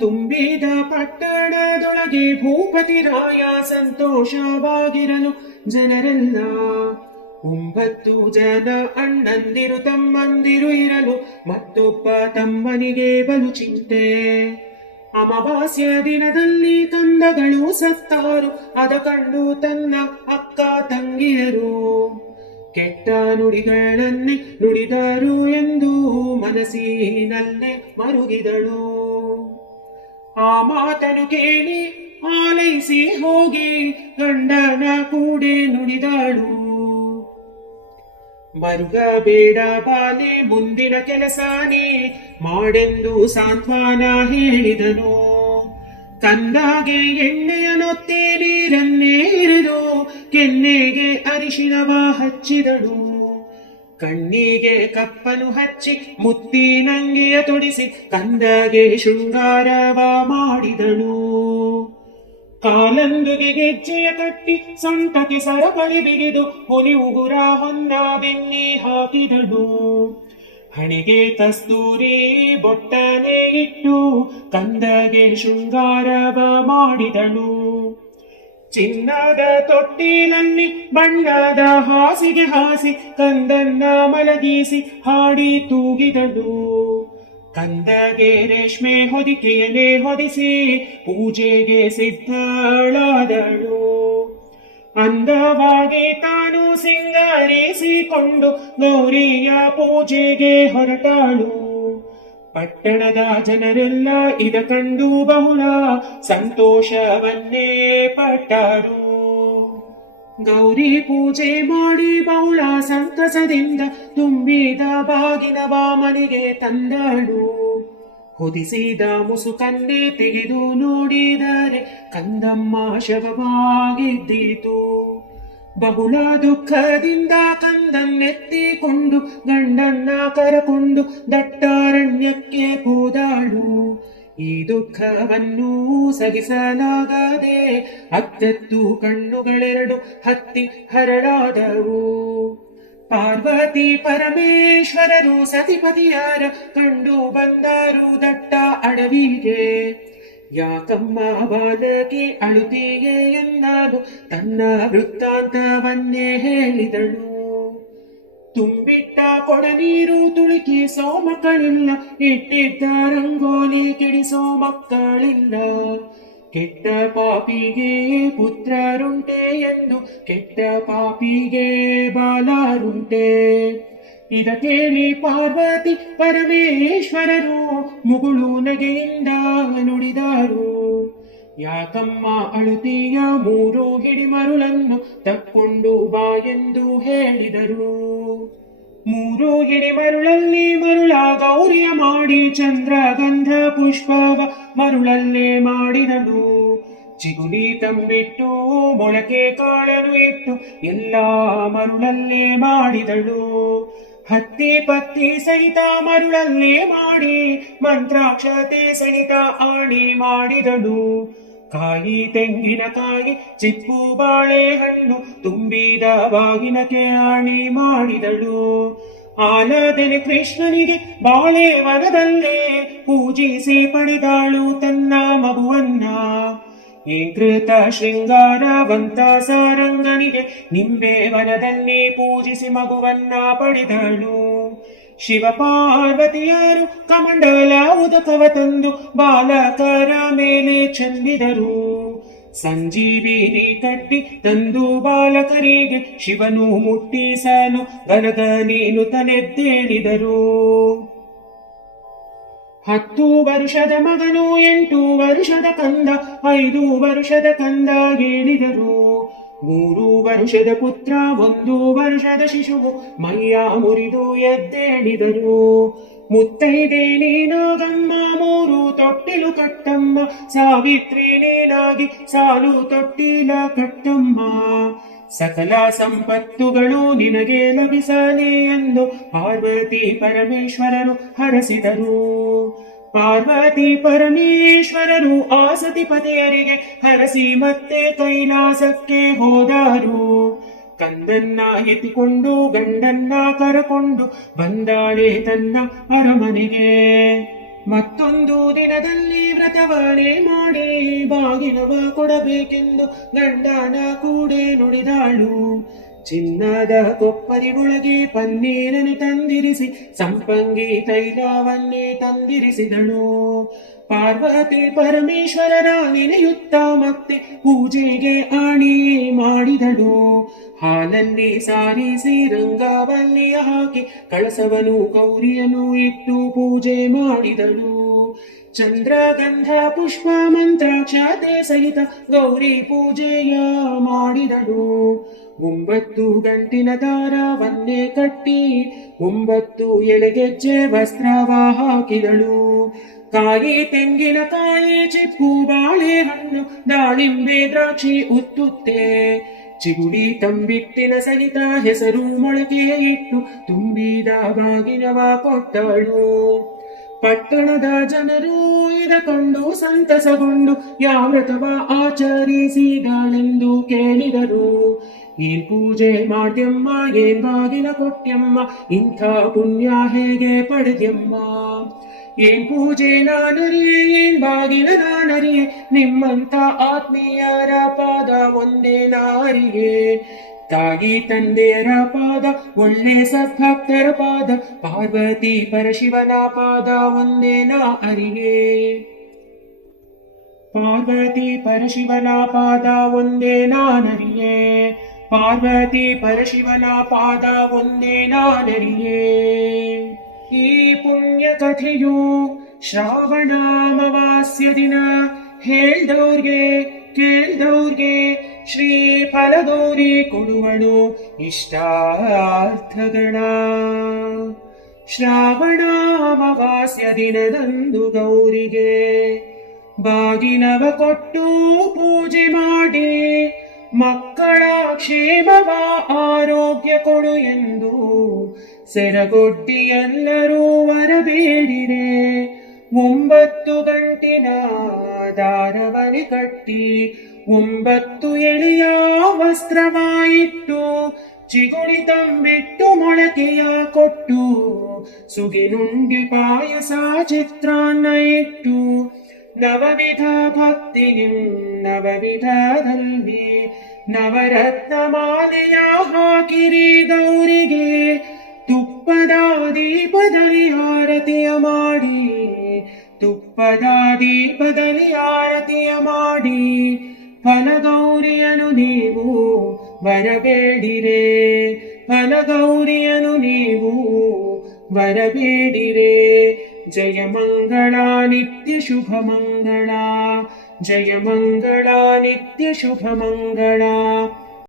ತುಂಬಿದ ಪಟ್ಟಣದೊಳಗೆ ಭೂಪತಿ ರಾಯ ಸಂತೋಷವಾಗಿರಲು ಜನರೆಲ್ಲ ಒಂಬತ್ತು ಜನ ಅಣ್ಣಂದಿರು ತಮ್ಮಂದಿರು ಇರಲು ಮತ್ತೊಬ್ಬ ತಮ್ಮನಿಗೆ ಬಲು ಚಿಂತೆ. ಅಮಾವಾಸ್ಯ ದಿನದಲ್ಲಿ ತಂದಗಳು ಸತ್ತಾರು, ಅದ ಕಂಡು ತನ್ನ ಅಕ್ಕ ತಂಗಿಯರು. ಕೆಟ್ಟ ನುಡಿಗಳನ್ನೇ ನುಡಿದರು ಎಂದು ಮನಸ್ಸಿನಲ್ಲೇ ಮರುಗಿದಳು. ಆ ಮಾತನು ಕೇಳಿ ಆಲೈಸಿ ಹೋಗಿ ಗಂಡನ ಕೂಡೆ ನುಡಿದಾಳು. ಮರುಗ ಬೇಡ ಬಾಲೆ, ಮುಂದಿನ ಕೆಲಸನೇ ಮಾಡೆಂದು ಸಾಂತ್ವನ ಹೇಳಿದನು. ಕಂದಾಗೆ ಎಣ್ಣೆಯ ನೀರನ್ನೇ ಎರೆದು ಕೆನ್ನೆಗೆ ಅರಿಶಿನವ ಹಚ್ಚಿದಳು. ಕಣ್ಣಿಗೆ ಕಪ್ಪನು ಹಚ್ಚಿ ಮುತ್ತಿನಂಗಿಯ ತೊಡಿಸಿ, ಕಂದಗೆ ಶೃಂಗಾರವ ಮಾಡಿದಳು. ಕಾಲಂದುಗೆ ಗೆಜ್ಜೆಯ ಕಟ್ಟಿ, ಸೊಂಟಕ್ಕೆ ಸರಪಳಿ ಬಿಗಿದು ಹುಲಿ ಉಗುರ ಹೊನ್ನ ಬೆನ್ನಿ ಹಾಕಿದಳು. ಹಣೆಗೆ ಕಸ್ತೂರಿ ಬೊಟ್ಟನೆ ಇಟ್ಟು, ಕಂದಗೆ ಶೃಂಗಾರವ ಮಾಡಿದಳು. ಚಿನ್ನದ ತೊಟ್ಟಿಲಲ್ಲಿ ಬಣ್ಣದ ಹಾಸಿಗೆ ಹಾಸಿ ಕಂದನ್ನ ಮಲಗಿಸಿ ಹಾಡಿ ತೂಗಿದಳು. ಕಂದಗೆ ರೇಷ್ಮೆ ಹೊದಿಕೆಯನ್ನೇ ಹೊದಿಸಿ ಪೂಜೆಗೆ ಸಿದ್ಧಳಾದಳು. ಅಂದವಾಗಿ ತಾನು ಸಿಂಗಾರಿಸಿಕೊಂಡು ಗೌರಿಯ ಪೂಜೆಗೆ ಹೊರಟಾಳು. ಪಟ್ಟಣದ ಜನರೆಲ್ಲ ಇದ ಕಂಡು ಬಹುಳ ಸಂತೋಷವನ್ನೇ ಪಟ್ಟರು. ಗೌರಿ ಪೂಜೆ ಮಾಡಿ ಬಹುಳ ಸಂತಸದಿಂದ ತುಂಬಿದ ಬಾಗಿನ ಬಾಮನಿಗೆ ತಂದಳು. ಹೊದಿಸಿದ ಮುಸುಕನ್ನೇ ತೆಗೆದು ನೋಡಿದರೆ ಕಂದಮ್ಮ ಶವವಾಗಿದ್ದೀತು. ಬಹುಳ ದುಃಖದಿಂದ ಕಂದನ್ನೆತ್ತಿಕೊಂಡು ಗಂಡನ್ನ ಕರಕೊಂಡು ದಟ್ಟಾರಣ್ಯಕ್ಕೆ ಕೂದಾಳು. ಈ ದುಃಖವನ್ನು ಸಹಿಸಲಾಗದೆ ಅತ್ತತ್ತು ಕಣ್ಣುಗಳೆರಡು ಹತ್ತಿ ಹರಳಾದವು. ಪಾರ್ವತಿ ಪರಮೇಶ್ವರರು ಸತಿಪತಿಯಾರ ಕಂಡು ಬಂದರು ದಟ್ಟ ಅಡವಿಗೆ. ಯಾಕಮ್ಮ ಬಾಲಕಿ ಅಳುತ್ತೀಯೇ ಎಂದಾನು ತನ್ನ ವೃತ್ತಾಂತವನ್ನೇ ಹೇಳಿದಳು. ತುಂಬಿಟ್ಟ ಕೊಡ ನೀರು ತುಳುಕಿಸೋ ಮಕ್ಕಳಿಲ್ಲ ಇಟ್ಟಿದ್ದ ರಂಗೋಲಿ ಕೆಡಿಸೋ ಮಕ್ಕಳಿಲ್ಲ ಕೆಟ್ಟ ಪಾಪಿಗೆ ಪುತ್ರರುಂಟೆ ಎಂದು, ಕೆಟ್ಟ ಪಾಪಿಗೆ ಬಾಲರುಂಟೆ. ಇದ ಕೇಳಿ ಪಾರ್ವತಿ ಪರಮೇಶ್ವರರು, ಮುಗುಳು ನಗೆಯಿಂದ ನುಡಿದಾರು. ಯಾಕಮ್ಮ ಅಳುತೀಯ ಮೂರು ಹಿಡಿಮರುಳನ್ನು ತಕ್ಕೊಂಡು ಬಾ ಎಂದು ಹೇಳಿದರು. ಮೂರು ಹಿಡಿಮರುಳಲ್ಲಿ ಮರುಳ ಗೌರಿಯ ಮಾಡಿ ಚಂದ್ರಗಂಧ ಪುಷ್ಪವ ಮರುಳಲ್ಲೇ ಮಾಡಿದಳು. ಚಿಗುಲಿ ತಂಬಿಟ್ಟು ಮೊಳಕೆ ಕಾಳನು ಇಟ್ಟು ಎಲ್ಲ ಮರುಳಲ್ಲೇ ಮಾಡಿದಳು. ಹತ್ತಿ ಪತ್ತಿ ಸಹಿತ ಮರುಳಲ್ಲೇ ಮಾಡಿ ಮಂತ್ರಾಕ್ಷತೆ ಸಹಿತ ಆಣಿ ಮಾಡಿದಳು. ಕಾಯಿ ತೆಂಗಿನಕಾಯಿ, ಚಿಪ್ಪು ಬಾಳೆಹಣ್ಣು ತುಂಬಿದ ಬಾಗಿನಕ್ಕೆ ಆಣಿ ಮಾಡಿದಳು. ಆಲದೆಲೆ ಕೃಷ್ಣನಿಗೆ ಬಾಳೆ ವನದಲ್ಲೇ ಪೂಜಿಸಿ ಪಡೆದಾಳು ತನ್ನ ಮಗುವನ್ನ. ಏಕೃತ ಶೃಂಗಾರವಂತ ಸಾರಂಗನಿಗೆ ನಿಂಬೆ ವನದಲ್ಲಿ ಪೂಜಿಸಿ ಮಗುವನ್ನ ಪಡೆದಳು. ಶಿವ ಪಾರ್ವತಿಯರು ಕಮಂಡಲ ಉದಕವ ತಂದು ಬಾಲಕರ ಮೇಲೆ ಚೆಂದಿದರು. ಸಂಜೀವಿನಿ ಕಟ್ಟಿ ತಂದು ಬಾಲಕರಿಗೆ ಶಿವನು ಮುಟ್ಟಿಸಲು, ಗನಗ ನೀನು ತಲೆದ್ದೇಳಿದರು. ಹತ್ತು ವರುಷದ ಮಗನು, ಎಂಟು ವರುಷದ ಕಂದ, ಐದು ವರುಷದ ಕಂದ ಹೇಳಿದರು. ಮೂರು ವರುಷದ ಪುತ್ರ, ಒಂದು ವರ್ಷದ ಶಿಶುವು ಮೈಯ ಮುರಿದು ಎದ್ದೇಳಿದರು. ಮುತ್ತೈದೆ ನೀನಾಗಮ್ಮ, ಮೂರು ತೊಟ್ಟಿಲು ಕಟ್ಟಮ್ಮ, ಸಾವಿತ್ರಿ ನೀನಾಗಿ ಸಾಲು ತೊಟ್ಟಿಲ ಕಟ್ಟಮ್ಮ. ಸಕಲ ಸಂಪತ್ತುಗಳು ನಿನಗೆ ಲಭಿಸಲಿ ಎಂದು ಪಾರ್ವತಿ ಪರಮೇಶ್ವರರು ಹರಸಿದರು. ಪಾರ್ವತಿ ಪರಮೇಶ್ವರರು ಆಸತಿ ಪತಿಯರಿಗೆ ಹರಸಿ ಮತ್ತೆ ಕೈಲಾಸಕ್ಕೆ ಹೋದರು. ಕಂದನ್ನ ಎತ್ತಿಕೊಂಡು ಗಂಡನ್ನ ಕರಕೊಂಡು ಬಂದಾಳೆ ತನ್ನ ಅರಮನೆಗೆ. ಮತ್ತೊಂದು ದಿನದಲ್ಲಿ ವ್ರತವಣೆ ಮಾಡಿ ಬಾಗಿಲುವ ಕೊಡಬೇಕೆಂದು ಗಂಡನ ಕೂಡೆ ನುಡಿದಾಳು. ಚಿನ್ನದ ಕೊಪ್ಪರಿ ಒಳಗೆ ಪನ್ನೀರನ್ನು ತಂದಿರಿಸಿ ಸಂಪಂಗಿ ತೈಲವನ್ನೇ ತಂದಿರಿಸಿದಳು. ಪಾರ್ವತಿ ಪರಮೇಶ್ವರನ ನೆನೆಯುತ್ತ ಮತ್ತೆ ಪೂಜೆಗೆ ಆಣಿ ಮಾಡಿದಳು. ಹಾಲಲ್ಲಿ ಸಾರಿಸಿ ರಂಗವಲ್ಲಿ ಹಾಕಿ ಕಳಸವನು ಗೌರಿಯನ್ನು ಇಟ್ಟು ಪೂಜೆ ಮಾಡಿದಳು ಚಂದ್ರಗಂಧ, ಪುಷ್ಪ, ಮಂತ್ರಾಕ್ಷತೆ ಸಹಿತ ಗೌರಿ ಪೂಜೆಯ ಮಾಡಿದಳು ಒಂಬತ್ತು ಗಂಟಿನ ದಾರವನ್ನೇ ಕಟ್ಟಿ ಒಂಬತ್ತು ಎಳೆಗೆಜ್ಜೆ ವಸ್ತ್ರವ ಹಾಕಿದಳು. ಕಾಯಿ ತೆಂಗಿನಕಾಯಿ ಚಿಪ್ಪು, ಬಾಳೆಹಣ್ಣು, ದಾಳಿಂಬೆ, ದ್ರಾಕ್ಷಿ, ಉತ್ತುತ್ತೆ. ಚಿಗುಡಿ ತಂಬಿಟ್ಟಿನ ಸಹಿತ ಹೆಸರು ಮೊಳಕೆಯ ಇಟ್ಟು ತುಂಬಿದ ಬಾಗಿನವ ಕೊಟ್ಟಳು. ಪಟ್ಟಣದ ಜನರು ಇದಕೊಂಡು ಸಂತಸಗೊಂಡು ಯಾವ ವ್ರತವ ಆಚರಿಸಿದಳೆಂದು ಕೇಳಿದರು. ಏನ್ ಪೂಜೆ ಮಾಡ್ಯಮ್ಮ, ಏನ್ ಬಾಗಿನ ಕೊಟ್ಯಮ್ಮ, ಇಂಥ ಪುಣ್ಯ ಹೇಗೆ ಪಡೆದ್ಯಮ್ಮ? ಏನ್ ಪೂಜೆ ನಾನರಿಯೇ ಏನ್ ಬಾಗಿಲ ನಾನರಿಯೇ ನಿಮ್ಮಂತ ಆತ್ಮೀಯರ ಪಾದ ಒಂದೇ ನಾರಿಯೇ ತಾಯಿ ತಂದೆಯರ ಪಾದ ಒಳ್ಳೆ ಸದ್ಭಕ್ತರ ಪಾದ, ಪಾರ್ವತಿ ಪರಶಿವನ ಪಾದ ಒಂದೇ ನಾ ಪಾರ್ವತಿ ಪರಶಿವನ ಪಾದ ಒಂದೇ ನಾನರಿಯೇ. ಪಾರ್ವತಿ ಪರಶಿವನ ಪಾದ ಒಂದೇ ನಾನರಿಯೇ. ಈ ಪುಣ್ಯ ಕಥೆಯು ಶ್ರಾವಣಾಮವಾಸ್ಯ ದಿನ ಹೇಳ್ದವ್ರಿಗೆ, ಕೇಳ್ದವ್ರಿಗೆ ಶ್ರೀ ಫಲಗೌರಿ ಕೊಡುವಳು ಇಷ್ಟಾರ್ಥಗಳ ಶ್ರಾವಣಾಮವಾಸ್ಯ ದಿನದಂದು ಗೌರಿಗೆ ಬಾಗಿನವ ಕೊಟ್ಟು ಪೂಜೆ ಮಾಡಿ ಮಕ್ಕಳ ಕ್ಷೇಮವ ಆರೋಗ್ಯ ಕೊಡು ಎಂದು ಸೆರಗೊಟ್ಟಿ ಎಲ್ಲರೂ ವರಬೇಡಿರೆ ಒಂಬತ್ತು ಗಂಟಿನ ದಾರವನೆ ಕಟ್ಟಿ, ಒಂಬತ್ತು ಎಳೆಯ ವಸ್ತ್ರವಾಯಿಟ್ಟು ಚಿಗುಳಿ ತಂಬಿಟ್ಟು ಮೊಳಕೆಯ ಕೊಟ್ಟು ಸುಗಿನುಂಡಿ ಪಾಯಸ ಚಿತ್ರಾನ್ನ ಇಟ್ಟು ನವವಿಧ ಭಕ್ತಿ ನವವಿಧ ಧನ್ವಿ ನವರತ್ನ ಮಾಲೆಯ ಹಾಕಿರಿ ಗೌರಿಗೆ ತುಪ್ಪದ ದೀಪದಲ್ಲಿ ಆರತಿಯ ಮಾಡಿ ತುಪ್ಪದ ದೀಪದಲ್ಲಿ ಆರತಿಯ ಮಾಡಿ ಫಲಗೌರಿಯನು ನೀವು ಬರಬೇಡಿರೆ, ಫಲಗೌರಿಯನು ನೀವು ಬರಬೇಡಿರೆ. जय मङ्गला नित्यशुभमङ्गला जय मङ्गला नित्यशुभमङ्गला।